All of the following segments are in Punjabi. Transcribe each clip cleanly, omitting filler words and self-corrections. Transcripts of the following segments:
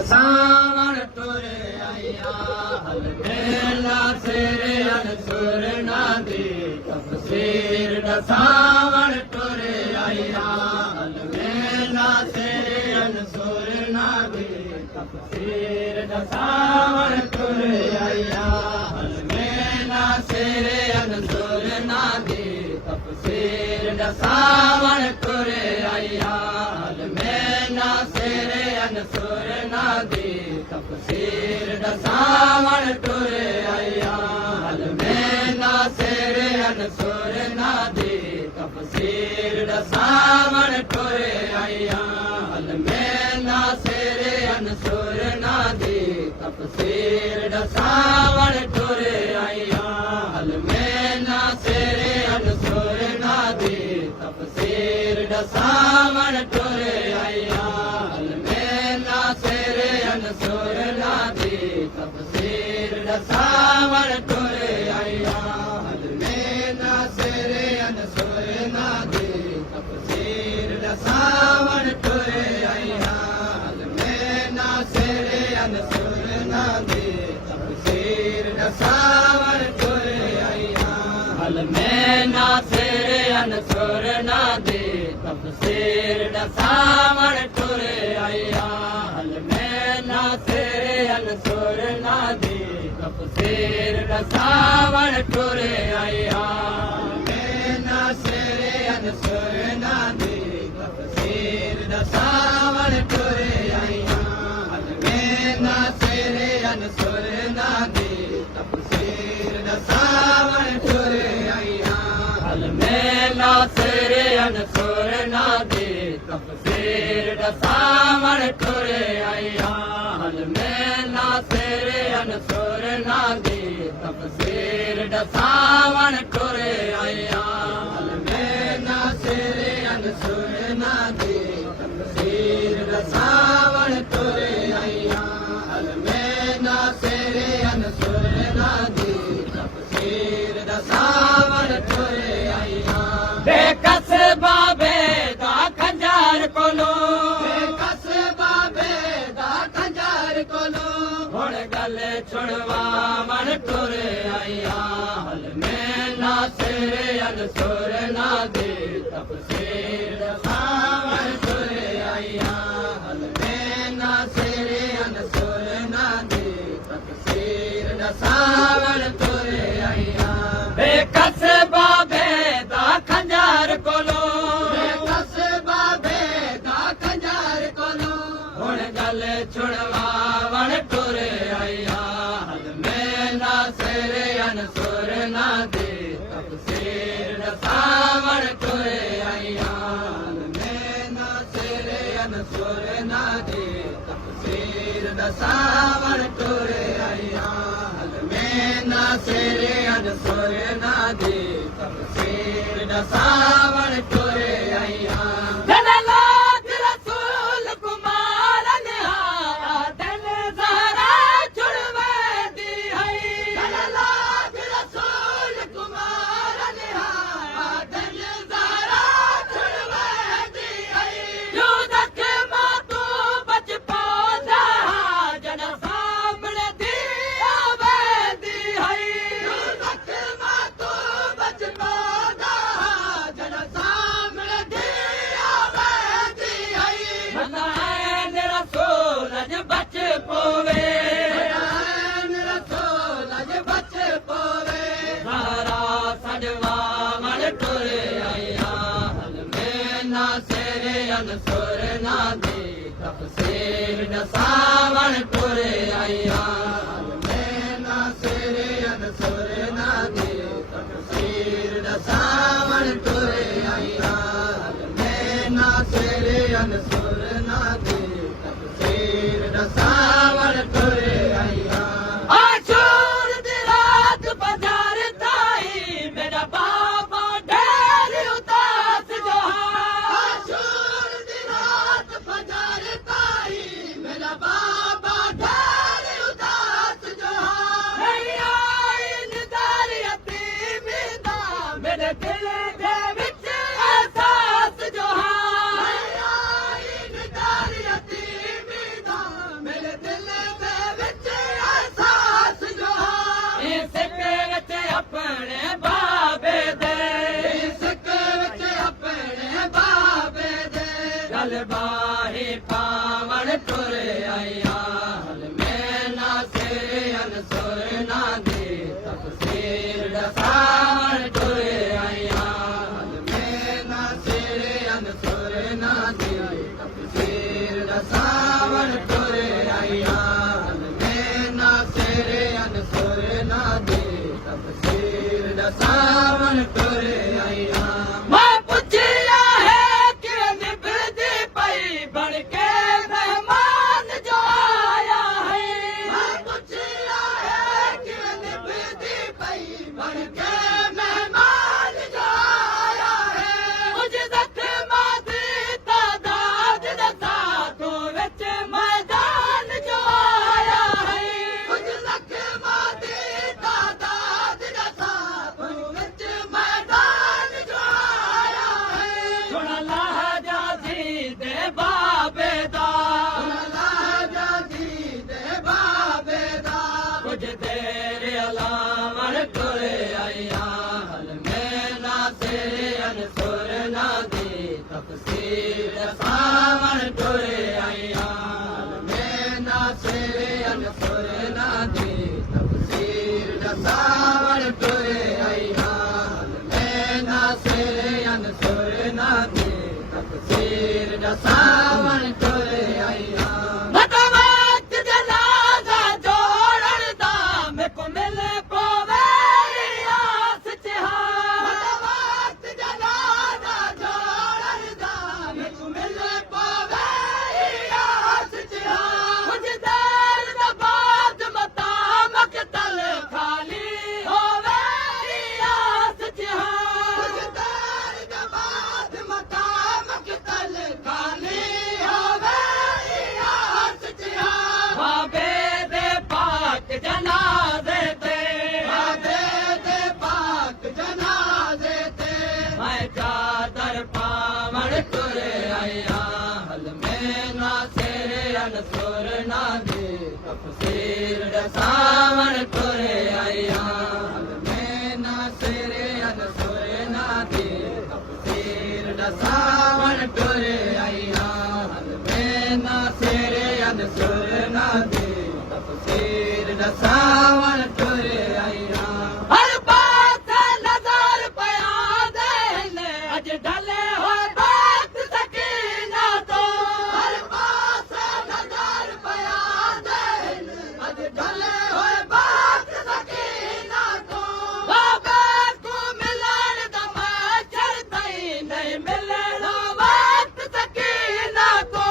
ਸਾਵਣ ਤੁਰ ਆਇਆ ਹਲ ਮੇਲਾ ਸਿਰ ਅਨਸੁਰ ਨਾ ਦੀ ਤਫਸੀਰ ਦਾ ਸਾਵਣ ਤੁਰ ਆਇਆ ਹਲ ਮੇਲਾ ਸਿਰ ਅਨਸੁਰ ਨਾ ਦੀ ਤਫਸੀਰ ਦਾ ਸਾਵਣ ਤੁਰ ਆਇਆ ਹਲ ਮੇਲਾ ਸਿਰ ਅਨਸੁਰ ਨਾ ਦੀ ਤਫਸੀਰ ਦਾ ਸਾਵਣ ਤੁਰ ਆਇਆ ਹਲ ਮੇਲਾ ਸਿਰ ਅਨਸੁਰ ਨਾ ਦੀ ਤਫਸੀਰ ਦਾ ਸਾਵਣ ਤੁਰ ਆਇਆ ਹਲ ਮੇਲਾ ਸਿਰ ਅਨਸੁਰ ਨਾ ਦੀ ਤਫਸੀਰ ਦਾ ਸਾਵਣ ਤੁਰ ਆਇਆ ਹਲ ਮੇਲਾ ਸਿਰ ਅਨਸੁਰ ਨਾ ਦੀ ਤਫਸੀਰ ਦਾ ਸਾਵਣ ਤੁਰ ਆਇਆ ਹਲ ਮੇਲਾ ਸਿਰ ਅਨਸੁਰ ਨਾ ਦੀ ਤਫਸੀਰ ਦਾ ਸਾਵਣ ਤੁਰ ਆਇਆ ਹਲ ਮੇਲਾ ਸਿਰ ਅਨਸੁਰ ਨਾ ਦੀ ਤਫਸੀਰ ਦਾ ਸਾਵਣ ਤੁਰ ਆਇਆ ਹਲ ਮੇਲਾ ਸਿਰ ਅਨਸੁਰ ਨਾ ਦੀ ਤਫਸੀਰ ਦਾ ਸਾਵਣ ਤੁਰ ਆਇਆ ਹਲ ਮੇਲਾ ਸਿਰ ਅਨਸੁਰ ਨਾ ਦੀ ਤਫਸੀਰ ਦਾ ਸਾਵਣ ਤੁਰ ਆਇਆ ਹਲ ਮੇਲਾ ਸਿਰ ਅਨਸੁਰ ਨਾ ਦੀ ਤਫਸੀਰ ਦਾ ਸਾਵਣ ਤੁਰ ਆਇਆ ਹਲ ਮੇਲਾ ਸਿਰ ਅਨਸੁਰ ਨਾ ਦੀ ਤਫਸੀਰ ਦਾ ਸਾਵਣ ਤੁਰ ਆਇਆ ਮੇਲਾ ਸਿਰ ਅਨਸੁਰ ਨਾ ਦੀ ਤਫਸੀਰ ਦਾ ਸਾਵਣ ਤੁਰ ਆਇਆ ਹਲ ਮੇਲਾ ਸਿਰ ਅਨਸੁਰ ਨਾ ਦੀ ਤਫਸੀਰ ਦਾ ਸਾਵਣ ਤੁਰ ਆਇਆ ਹਲ ਮੇਲਾ ਸਿਰ ਅਨਸੁਰ ਨਾ ਦੀ ਤਫਸੀਰ ਦਾ ਸਾਵਣ ਤੁਰ ਆਇਆ ਹਲ ਮੇਲਾ ਸਿਰ ਅਨਸੁਰ ਨਾ ਦੀ ਤਫਸੀਰ ਦਾ ਸਾਵਣ ਤੁਰ ਆਇਆ ਹਲ ਮੇਲਾ ਸਿਰ ਅਨਸੁਰ ਨਾ ਦੀ ਤਫਸੀਰ ਦਾ ਸਾਵਣ ਤੁਰ ਆਇਆ ਹਲ ਮੇਲਾ ਸਿਰ ਅਨਸੁਰ ਨਾ ਦੀ ਤਫਸੀਰ ਦਾ ਸਾਵਣ ਤੁਰ ਆਇਆ ਬੇਕਸ ਬਾਬੇ ਦਾ ਖੰਜਰ ਕੋਲੋਂ ਬੇਕਸ ਬਾਬੇ ਦਾ ਖੰਜਰ ਕੋਲੋਂ ਹੁਣ ਗੱਲ ਛੁਡਵਾਵਣ ਤੁਰ ਆਇਆ ਹਲ ਮੇਲਾ ਸਿਰ ਅਨਸੁਰ ਨਾ ਦੀ ਤਫਸੀਰ ਦਾ ਸਾਵਣ ਤੁਰ ਆਇਆ ਹਲ ਮੇਲਾ ਸਿਰ ਅਨਸੁਰ ਨਾ ਦੀ ਤਫਸੀਰ ਦਾ ਸਾਵਣ ਤੁਰ ਆਇਆ ਬੇਕਸ ਬਾਬੇ ਦਾ ਖੰਜਰ ਕੋਲੋਂ ਬੇਕਸ ਬਾਬੇ ਦਾ ਖੰਜਰ ਕੋਲੋਂ ਹੁਣ ਗੱਲ ਛੁਡਵਾਵਣ ਤੁਰ ਆਇਆ ਹਲ ਮੇਲਾ ਸਿਰ ਅਨਸੁਰ ਨਾ ਦੀ ਤਫਸੀਰ ਦਾ ਸਾਵਣ ਤੁਰ ਆਇਆ ਹਲ ਮੇਲਾ ਸਿਰ ਅਨਸੁਰ ਨਾ ਦੀ ਤਫਸੀਰ ਦਾ ਸਾਵਣ ਤੁਰ ਆਇਆ ਹਲ ਮੇਲਾ ਸਿਰ ਅਨਸੁਰ ਨਾ ਦੀ ਤਫਸੀਰ ਦਾ ਸਾਵਣ ਤੁਰ ਆਇਆ ਜਲਾਲਾਤ ਰਸੂਲ ਕੁਮਾਰ ਨਿਹਾਰਾ ਦਿਲ ਜ਼ਹਰਾ ਛੁੜਵੇਂਦੀ ਹੈ ਜਲਾਲਾਤ ਰਸੂਲ ਕੁਮਾਰ ਨਿਹਾਰਾ ਦਿਲ ਜ਼ਹਰਾ ਛੁੜਵੇਂਦੀ ਹੈ ਜੋ ਜ਼ਖਮਾਂ ਤੋਂ ਬਚ ਪਾਉਂਦਾ ਜਨ ਸਾਹਮਣੇ ਦੀ ਆਵੇਂਦੀ ਹੈ ਜੋ ਜ਼ਖਮਾਂ ਤੋਂ ਬਚ ਪਾਉਂਦਾ ਜਨ ਸਾਹਮਣੇ ਦੀ ਆਵੇਂਦੀ ਹੈ ਬੰਦਾ ਹੈ ਰਸੂਲ ਅਜ ਬਚ ਪੋਵੇ ਰਸੂਲ ਅਜ ਬਚ ਪੋਵੇ ਜ਼ਹਰਾ ਸਜਵਾਵਣ ਤੁਰ ਆਇਆ ਹਲ ਮੇਲਾ ਸਿਰ ਅਨਸੁਰ ਨਾ ਦੀ ਤਫਸੀਰ ਦਾ ਸਾਵਣ ਤੁਰ ਆਇਆ ਹਲ ਮੇਲਾ ਸਿਰ ਅਨਸੁਰ ਨਾ ਦੀ ਤਫਸੀਰ ਦਾ ਸਾਵਣ ਤੁਰ ਆਇਆ ਹਲ ਮੇਲਾ ਸਿਰ ਅਨਸੁਰ ਨਾ ਦੀ ਤਫਸੀਰ ਦਾ ਸਾਵਣ ਤੁਰ ਆਇਆ ਆਸ਼ੂਰ ਦੀ ਰਾਤ ਬਾਜ਼ਾਰ ਤਾਈ ਮੇਰਾ ਬਾਬਾ ਢੇਰ ਉਦਾਸ ਜੋ ਆਸ਼ੂਰ ਦੀ ਰਾਤ ਬਾਜ਼ਾਰ ਤਾਈ ਮੇਰਾ ਬਾਬਾ ਢੇਰ ਉਦਾਸ ਜੋ ਨਹੀਂ ਆਈ ਨਿਦਾਰ ਯਤੀਮ ਦਾ ਮੇਰੇ ਦਿਲ ਦੇ ਵਿੱਚ ਅਹਿਸਾਸ ਜੋ ਨਹੀਂ ਆਈ ਵਾਰੀ ਪਾਵਨ ਟੁਰ ਆਇਆ ਹਲਮੇ ਨਾ ਸਿਰ ਅਨਸੁਰ ਨਾ ਦੀ ਤਫਸੀਰ ਦਸਾਵਨ ਟੁਰ ਆਇਆ ਹਲਮੇ ਨਾ ਸਿਰ ਅਨਸੁਰ ਨਾ ਦੀ ਤਫਸੀਰ ਦਸਾਵਨ ਟੁਰ ਆਇਆ ਹਲਮੇ ਨਾ ਸਿਰ ਅਨਸੁਰ ਨਾ ਦੀ ਤਫਸੀਰ ਦਸਾਵਨ ਟੁਰ ਆਇਆ ਮੈਂ ਪੁੱਛਿਆ ਹੈ ਕਿ ਨਿਭਦੀ ਪਈ ਬਣ ਕੇ ਮਹਿਮਾਨ ਜੋ ਆਇਆ ਹੈ ਮੈਂ ਪੁੱਛਿਆ ਹੈ ਕਿ ਨਿਭਦੀ ਪਈ ਬਣ ਕੇ ਮਹਿਮਾਨ ਜੋ ਆਇਆ ਹੈ ਕੁਝ ਜ਼ਖਮਾਂ ਦੀ ਤਾਦਾਦ ਦੇ ਸਾਥੋਂ ਵਿੱਚ ਮੈਦਾਨ ਜੋ ਆਇਆ ਹੈ ਕੁਝ ਜ਼ਖਮਾਂ ਦੀ ਤਾਦਾਦ ਦੇ ਸਾਥੋਂ ਵਿੱਚ ਮੈਦਾਨ ਜੋ ਆਇਆ ਹੈ ਸੁਣ ਲਹਜਾ ਜੀ ਦੇ ਬਾਬੇ ਦਾ ਸੁਣ ਲਹਜਾ ਜੀ ਦੇ ਬਾਬੇ ਦਾ ਕੁਝ ਦੇਰ ਅਲਾਵਣ ਟੁਰ ਆਇਆ ਹਲਮੇ ਨਾ ਸਿਰ ਅਨਸੁਰ ਨਾ ਦੀ ਤਫਸੀਰ ਦਸਾਵਣ ਟੁਰ ਆਇਆ ਹਲਮੇ ਨਾ ਸਿਰ ਅਨਸੁਰ ਨਾ ਦੀ ਤਫਸੀਰ ਦਸਾਵਣ ਟੁਰ ਆਇਆ ਹਲਮੇ ਨਾ ਸਿਰ ਅਨਸੁਰ ਨਾ ਦੀ ਤਫਸੀਰ ਦਸਾਵਣ ਟੁਰ ਆਇਆ ਮਤਵਾਤ ਜਨਾਜ਼ਾ ਜੋੜਨ ਦਾ ਮੇਕੋ ਮਿਲੇ ਪਵੇ ਆਸ ਚਾਹ ਮਤਵਾਤ ਜਨਾਜ਼ਾ ਜੋੜਨ ਦਾ ਮੇਕੋ ਮਿਲੇ ਪਵੇ ਆਸ ਚਾਹ ਕੁਝ ਦੇਰ ਦਾ ਬਾਅਦ ਮਤਾ ਮਕਤਲ ਖਾਲੀ ਹੋਵੇ ਆਸ ਚਾਹ ਕੁਝ ਦੇਰ ਦਾ ਬਾਅਦ ਮਤਾ ਮਕਤਲ ਖਾਲੀ ਹੋਵੇ ਆਸ ਚਾਹ ਬਾਬੇ ਦੇ ਪਾਕ ਜਨਾਜ਼ੇ ਤੇ ਬਾਬੇ ਦੇ ਪਾਕ ਜਨਾਜ਼ੇ ਤੇ ਮੈਂ ਚਾਦਰ ਪਾਵਣ ਟੁਰ ਆਇਆ ਹਲਮੇ ਨਾ ਸਿਰ ਅਨਸੁਰ ਨਾ ਦੀ ਤਫਸੀਰ ਦਸਾਵਣ ਟੁਰ ਆਇਆ ਹਲਮੇ ਨਾ ਸਿਰ ਅਨਸੁਰ ਨਾ ਦੀ ਤਫਸੀਰ ਦਸਾਵਣ ਟੁਰ ਆਇਆ ਹਲਮੇ ਨਾ ਸਿਰ ਅਨਸੁਰ ਨਾ ਦੀ ਤਫਸੀਰ ਦਸਾਵਣ ਟੁਰ ਆਇਆ ਹਰ ਪਾਸੇ ਨਜ਼ਰ ਪਿਆ ਦੇ ਅਜ ਢਲੇ ਹੋਏ ਬਾਤ ਸਕੀਨਾ ਤੋਂ ਹਰ ਪਾਸੇ ਨਜ਼ਰ ਪਿਆ ਦੇ ਅਜ ਢਲੇ ਹੋਏ ਬਾਤ ਸਕੀਨਾ ਤੋਂ ਬਾਬੇ ਕੋ ਮਿਲਣ ਦਾ ਮੈਂ ਚੜਦਾ ਹੀ ਨਹੀਂ ਮਿਲਣਾ ਬਾਤ ਸਕੀਨਾ ਤੋਂ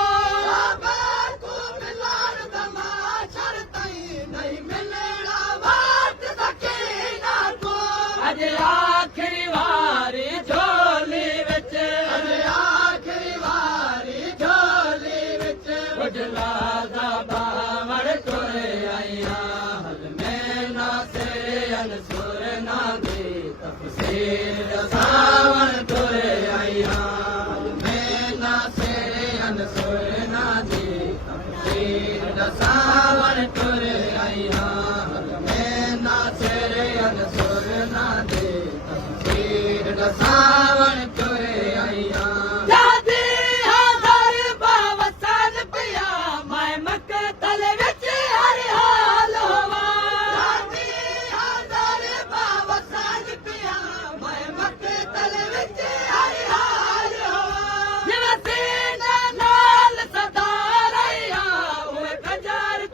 ਬਾਬੇ ਕੋ ਮਿਲਣ ਦਾ ਮੈਂ ਚੜਦਾ ਹੀ ਨਹੀਂ ਮਿਲਣਾ ਬਾਤ ਸਕੀਨਾ ਤੋਂ ਅਜ ਆਖਰੀ ਵਾਰੀ ਝੋਲੀ ਵਿੱਚ ਅਜ ਆਖਰੀ ਵਾਰੀ ਝੋਲੀ ਵਿੱਚ ਉਜਲਾ ਦਾ ਬਾਵੜ ਟੁਰ ਆਇਆ ਹਲਮੇ ਨਾ ਸਿਰ ਅਨਸੁਰ ਨਾ ਦੀ ਤਫਸੀਰ ਦਸਾਵਣ ਟੁਰ ਆਇਆ ਹਲਮੇ ਨਾ ਸਿਰ ਅਨਸੁਰ ਨਾ ਦੀ ਤਫਸੀਰ ਦਸਾਵਣ ਟੁਰ ਆਇਆ ਹਲਮੇ ਨਾ ਸਿਰ ਅਨਸੁਰ ਨਾ ਦੀ ਤਫਸੀਰ ਦਸਾਵਣ ਟੁਰ ਆਇਆ ਜਾਦੀ ਹਜ਼ਾਰ ਬਾਵਸਨ ਪਿਆ ਮੈਂ ਮਕਤਲ ਵਿੱਚ ਹਰ ਹਾਲ ਹੋਵਾਂ ਜਾਦੀ ਹਜ਼ਾਰ ਬਾਵਸਨ ਪਿਆ ਮੈਂ ਮਕਤਲ ਵਿੱਚ ਹਰ ਹਾਲ ਹੋਵਾਂ ਜਿਵੇਂ ਸੀਨੇ ਨਾਲ ਸਦਾ ਰਹੀਆਂ ਉਹ ਖੰਜਰ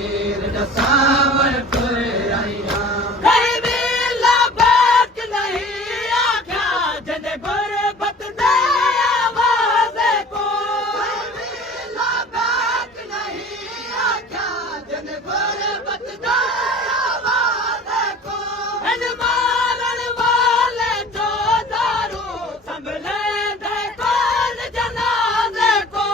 ਤਫਸੀਰ ਦਸਾਵਣ ਟੁਰ ਆਈਆਂ ਨਹੀਂ ਮਿਲਾ ਬਾਤ ਨਹੀਂ ਆਖਿਆ ਜਦੇ ਗੁਰਬਤ ਦੇ ਆਵਾਜ਼ੇ ਕੋ ਨਹੀਂ ਮਿਲਾ ਬਾਤ ਨਹੀਂ ਆਖਿਆ ਜਦੇ ਗੁਰਬਤ ਦੇ ਆਵਾਜ਼ੇ ਕੋ ਇਨ ਮਾਰਨ ਵਾਲੇ ਜੋ ਦਾਰੂ ਸੰਭਲੇ ਦੇ ਕੋਲ ਜਨਾਜ਼ੇ ਕੋ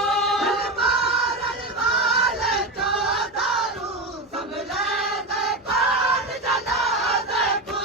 ਇਨ ਮਾਰਨ ਵਾਲੇ ਜੋ ਦਾਰੂ ਸੰਭਲੇ ਦੇ ਕੋਲ ਜਨਾਜ਼ੇ ਕੋ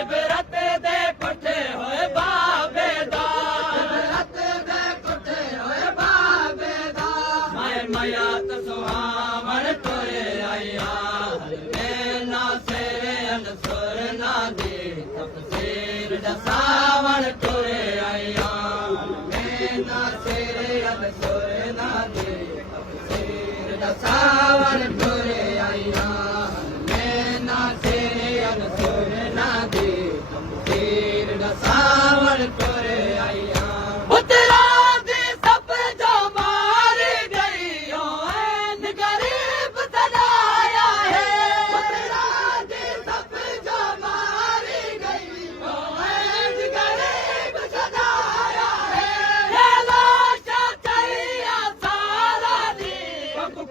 ਇਬਰਤ ਦੇ ਪੁੱਠੇ ਹੋਏ ਬਾਬੇ ਦਾ ਇਬਰਤ ਦੇ ਪੁੱਠੇ ਹੋਏ ਬਾਬੇ ਦਾ ਮੈਂ ਮਾਇਆ ਤਸੁਹਾਵਣ ਟੁਰੇ ਆਇਆ ਹਲਵੇ ਨਾ ਸੇਰੇ ਅਨਸੁਰ ਨਾ ਦੇ ਤਫਸੀਰ ਦਸਾਵਣ ਟੁਰੇ ਆਇਆ ਹਲਵੇ ਨਾ ਸੇਰੇ ਅਨਸੁਰ ਨਾ ਦੇ ਤਫਸੀਰ ਦਸਾਵਣ ਟੁਰੇ ਆਇਆ ਹਲਵੇ ਨਾ ਸੇਰੇ ਅਨਸੁਰ ਨਾ ਦੇ ਤਫਸੀਰ ਦਸਾਵਣ ਟੁਰੇ ਆਇਆ ਪੁੱਤਰਾਂ ਦੀ ਸਭ ਜੋ ਮਾਰ ਗਈ ਓਏ ਗਰੀਬ ਸਦਾਇਆ ਹੈ ਪੁੱਤਰਾਂ ਦੀ ਸਭ ਜੋ ਮਾਰ ਗਈ ਓਏ ਗਰੀਬ ਸਦਾਇਆ ਹੈ ਇਹ ਲਾਸ਼ਾਂ ਚੜੀਆਂ ਸਾਰਾ ਦੀ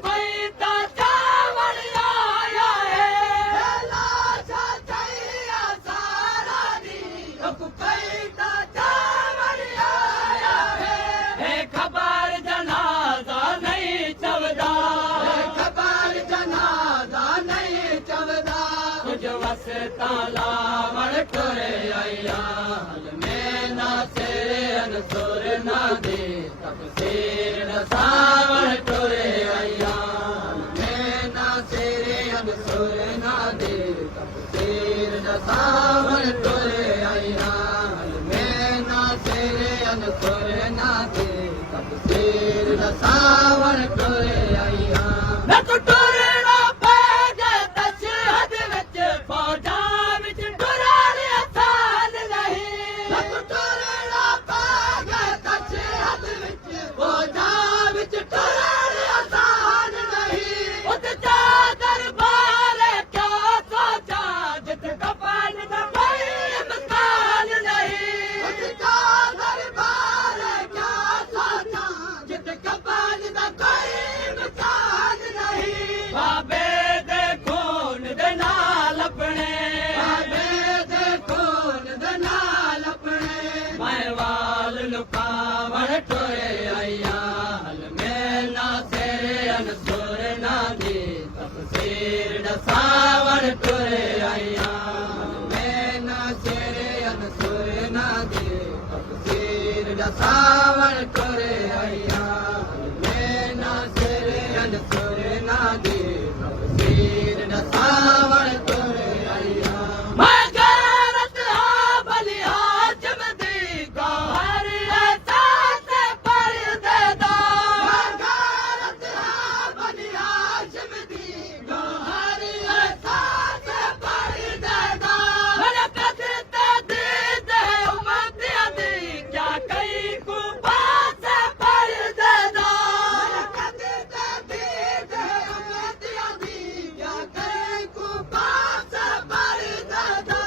ਕੋਈ ਤਾਂ ਚਾਵਣ ਆਇਆ ਹੈ ਇਹ ਲਾਸ਼ਾਂ ਚੜੀਆਂ ਸਾਰਾ ਦੀ ਕੋਈ ਤਾਂ ਚਾਵਣ ਆਇਆ ਹੈ ਇਹ ਖਬਰ ਜਨਾਜ਼ਾ ਨਹੀਂ ਚਵਦਾ ਇਹ ਖਬਰ ਜਨਾਜ਼ਾ ਨਹੀਂ ਚਵਦਾ ਕੁਝ ਵਸਤਾਂ ਲਾਵਣ ਟੁਰੇ ਆਇਆ ਹਲਮੇ ਨਾ ਸੇਰੇ ਅਨਸੁਰ ਨਾ ਦੇ ਤਫਸੀਰ ਦਸਾਵਣ ਟੁਰੇ ਆਇਆ ਹਲਮੇ ਨਾ ਸੇਰੇ ਅਨਸੁਰ ਨਾ ਦੇ ਤਫਸੀਰ ਦਸਾਵਣ ਟੁਰੇ ਆਇਆ ਹਲਮੇ ਨਾ ਸੇਰੇ ਅਨਸੁਰ ਨਾ ਦੇ ਤਫਸੀਰ ਦਸਾਵਣ ਟੁਰੇ ਆਇਆ ਮੈਂ ਟੁਰਨਾ ਪੈ ਗਿਆ ਤਸ਼ਹਦ ਵਿੱਚ ਫੌਜਾਂ ਵਿੱਚ ਟੁਰਨ ਆਸਾਨ ਨਹੀਂ ਮੈਂ ਟੁਰਨਾ ਪੈ ਗਿਆ ਤਸ਼ਹਦ ਵਿੱਚ ਫੌਜਾਂ ਵਿੱਚ ਟੁਰਨ ਆਸਾਨ ਨਹੀਂ ਉਸ ਚਾਦਰ ਬਾਰੇ ਕਿਆ ਸੋਚਾਂ ਜਿੱਤ ਕਪਨ ਦਾ ਕੋਈ ਇਮਕਾਨ ਨਹੀਂ ਉਸ ਚਾਦਰ ਬਾਰੇ ਕਿਆ ਸੋਚਾਂ ਜਿੱਤ ਕਪਨ ਦਾ ਕੋਈ ਇਮਕਾਨ ਨਹੀਂ ਬਾਬੇ ਦੇ ਖੂਨ ਦੇ ਨਾਲ ਆਪਣੇ ਬਾਬੇ ਦੇ ਖੂਨ ਦੇ ਨਾਲ ਆਪਣੇ ਮੈਂ ਵਾਲ ਲੁਕਾਵਣ ਟੁਰੇ ਆਇਆ ਹਲਮੇ ਨਾ ਸੇਰੇ ਅਨਸੁਰ ਨਾ ਦੀ ਤਫਸੀਰ ਦਸਾਵਣ ਟੁਰੇ ਆਇਆ ਹਲਮੇ ਨਾ ਸੇਰੇ ਅਨਸੁਰ ਨਾ ਦੀ ਤਫਸੀਰ ਦਸਾਵਣ ਟੁਰੇ ਆਇਆ ਹਲਮੇ ਨਾ ਸੇਰੇ ਅਨਸੁਰ ਨਾ ਦੀ ਤਫਸੀਰ ਦਸਾਵਣ ਟੁਰੇ ਆਇਆ ਮੈਂ ਗੈਰਤ ਹਾਂ ਬਲਿਹਾਜ਼ਮ ਦੀ ਗੌਹਰ ਅਹਿਸਾਸ ਪਰਦੇ ਦਾ ਮੈਂ ਗੈਰਤ ਹਾਂ ਬਲਿਹਾਜ਼ਮ ਦੀ ਗੌਹਰ ਅਹਿਸਾਸ ਪਰਦੇ ਦਾ ਮੇਰੇ ਕਦਰ ਤੇ ਦੀਦ ਹੈ ਉਮਤਿਆਂ ਦੀ ਕਿਆ ਕਈ ਕੁਬਾਸ ਪਰਦੇ ਦਾ ਮੇਰੇ ਕਦਰ ਤੇ ਦੀਦ ਹੈ ਉਮਤਿਆਂ ਦੀ ਕਿਆ ਕਈ ਕੁਬਾਸ ਪਰਦੇ ਦਾ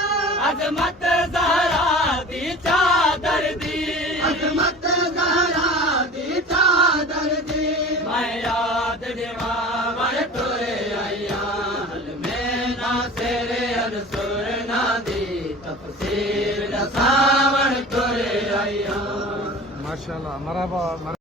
ਅਜ਼ਮਤ ਜ਼ਹਰਾ ਦੀ ਚਾਦਰ ਦੀ ਅਜ਼ਮਤ ਜ਼ਹਰਾ ਦੀ ਚਾਦਰ ਦੀ ਮੈਂ ਯਾਦ ਦਿਵਾਵਣ ਟੁਰੇ ਆਇਆ ਹਲਮੇ ਨਾ ਸੇਰੇ ਅਨਸੁਰ ਨਾ ਦੀ ਤਫਸੀਰ ਦਸਾਵਣ ਟੁਰੇ ਆਇਆ माशाल्लाह मरहबा।